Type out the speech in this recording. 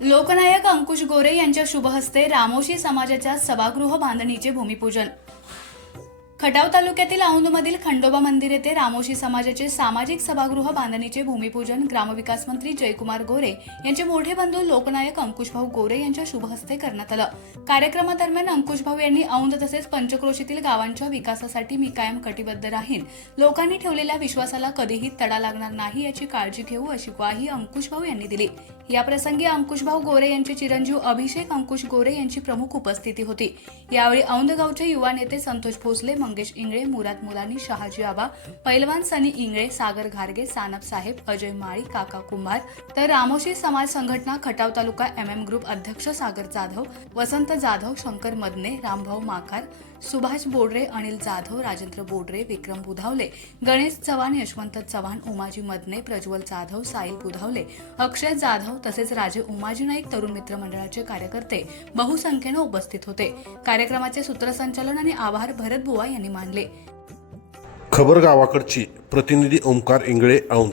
लोकनायक अंकुश गोरे यांच्या शुभहस्ते रामोशी समाजाच्या सभागृह बांधणीचे भूमिपूजन. खटाव तालुक्यातील औंधमधील खंडोबा मंदिर येथे रामोशी समाजाचे सामाजिक सभागृह बांधणीचे भूमिपूजन ग्रामविकास मंत्री जयकुमार गोरे यांचे मोठे बंधू लोकनायक अंकुशभाऊ गोरे यांच्या शुभहस्ते करण्यात आलं. कार्यक्रमादरम्यान अंकुशभाऊ यांनी औंध तसेच पंचक्रोशीतील गावांच्या विकासासाठी मी कायम कटिबद्ध राहीन. लोकांनी ठेवलेल्या विश्वासाला कधीही तडा लागणार नाही याची काळजी घेऊ अशी ग्वाही अंकुशभाऊ यांनी दिली. याप्रसंगी अंकुशभाऊ गोरे यांचे चिरंजीव अभिषेक अंकुश गोरे यांची प्रमुख उपस्थिती होती. यावेळी औंध गावचे युवा नेते संतोष भोसले मंगेश इंगळे मुराद मुलानी शहाजी आबा पैलवान सनी इंगळे सागर घारगे सानप साहेब अजय माळी काका कुंभार तर रामोशी समाज संघटना Khatav taluka M M group अध्यक्ष सागर जाधव वसंत जाधव शंकर मदने रामभाऊ माकार सुभाष बोडरे अनिल जाधव राजेंद्र बोडरे विक्रम बुधावले गणेश चव्हाण यशवंत चव्हाण उमाजी मदने प्रज्वल जाधव साईल बुधावले अक्षय जाधव तसेच राजे उमाजी नाईक तरुण मित्र मंडळाचे कार्यकर्ते बहुसंख्येनं उपस्थित होते. कार्यक्रमाचे सूत्रसंचालन आणि आभार भरत बुवा यांनी मानले. खबर गावाकडची प्रतिनिधी ओंकार इंगळे औंध.